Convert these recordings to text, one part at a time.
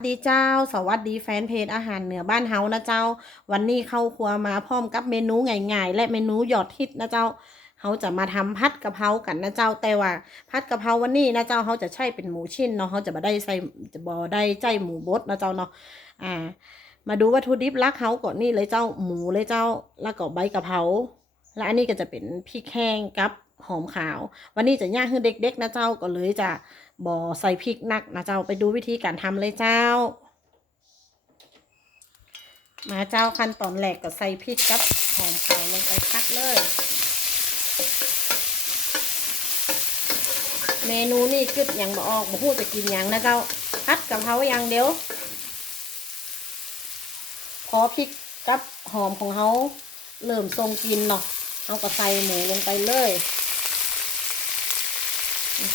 สวัสดีเจ้า สวัสดีแฟนเพจอาหารเหนือบ้านเฮานะเจ้า วันนี้เข้าครัวมาพร้อมกับเมนูง่ายๆ และเมนูยอดฮิตนะเจ้าเขาจะมาทำพัดกะเพรากันนะเจ้าแต่ว่าพัดกะเพราวันนี้นะเจ้าเขาจะใช้เป็นหมูชิ้นเนาะเขาจะมาได้ใส่จะบอได้ใจหมูบดนะเจ้าเนาะอ่า มาดูวัตถุดิบลักเขาก่อนนี่เลยเจ้าหมูเลยเจ้า แล้วก็ใบกะเพราและอันนี้ก็จะเป็นพริกแห้งกับ หอมขาว วันนี้จะย่างให้เด็ก ๆ นะเจ้าก็เลยจะบ่อใส่พริกนักนะเจ้าไปดูวิธีการทำเลยเจ้า มาเจ้าขั้นตอนแรกก็ใส่พริกกับหอมขาวลงไปพักเลย เมนูนี่กึดอย่างบอออกบ่พูดจะกินอย่างนะเจ้าพัดกับเขาอย่างเดียวพอพริกกับหอมของเขาเริ่มทรงกินเนาะเอาก็ใส่หมูลงไปเลย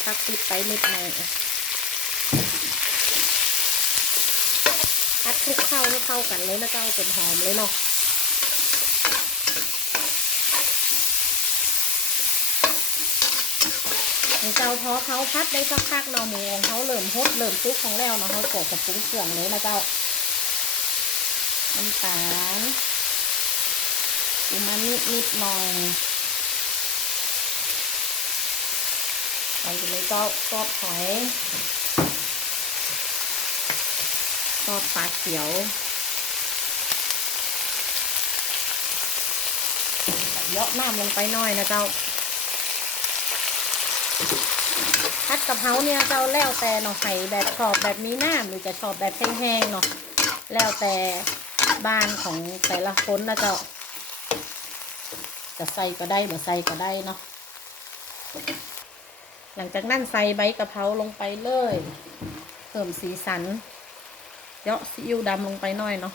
พักพริกไปนิดหน่อยพัดคลุกเข้าให้เข้ากันเลยนะเจ้าจนหอมเลยเนาะเจ้าพอเขาพัดได้สักพักเนาะหมูของเขาเริ่มฮดเริ่มซุกของแล้วเนาะเขากดกับปรุงเครื่องเลยนะเจ้าน้ำตาลอูมานิดนิดหน่อย ใส่ไปเลยก็ซอสหอยซอสปลาเขียวเยอะน้ำลงไปน่อยนะเจ้าพัดกะเพราเนี่ยเจ้าแล้วแต่เนาะไข่แบบชอบแบบมีน้ำหรือจะชอบแบบแห้งๆเนาะแล้วแต่บ้านของแต่ละคนนะเจ้าจะใส่ก็ได้หรือใส่ก็ได้เนาะ หลังจากนั้นใส่ใบกะเพราลงไปเลย เพิ่มสีสันเยาะซีอิ๊วดำลงไปหน่อยเนาะ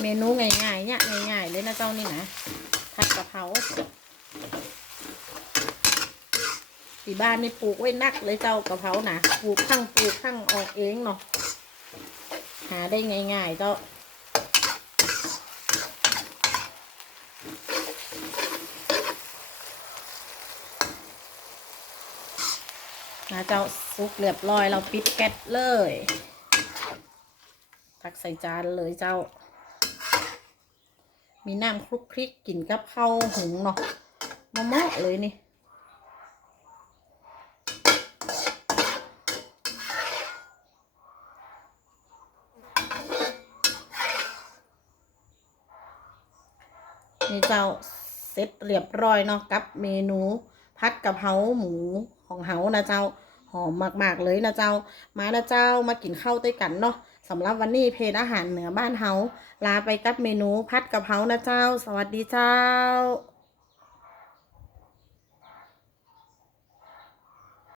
เมนูง่ายๆเนี่ยง่ายๆเลยนะเจ้านี่นะผัดกะเพราที่บ้านนี่ปลูกไว้นักเลยเจ้ากะเพรานะปลูกข้างปลูกข้างออกเองเนาะหาได้ง่ายๆเจ้า นะเจ้าซุกเรียบร้อยเราปิดแก๊สเลย ตักใส่จานเลยเจ้า มีน้ำคลุกคลิกกลิ่นกับข้าวหุงเนาะมะมะเลยนี่นี่เจ้าเสร็จเรียบร้อยเนาะกับเมนู พัดกะเพราหมูของเฮานะเจ้า หอมมากๆเลยนะเจ้า มานะเจ้ามากินข้าวด้วยกันเนาะสำหรับวันนี้เพจอาหารเหนือบ้านเฮาลาไปกับเมนูพัดกะเพรานะเจ้า สวัสดีเจ้า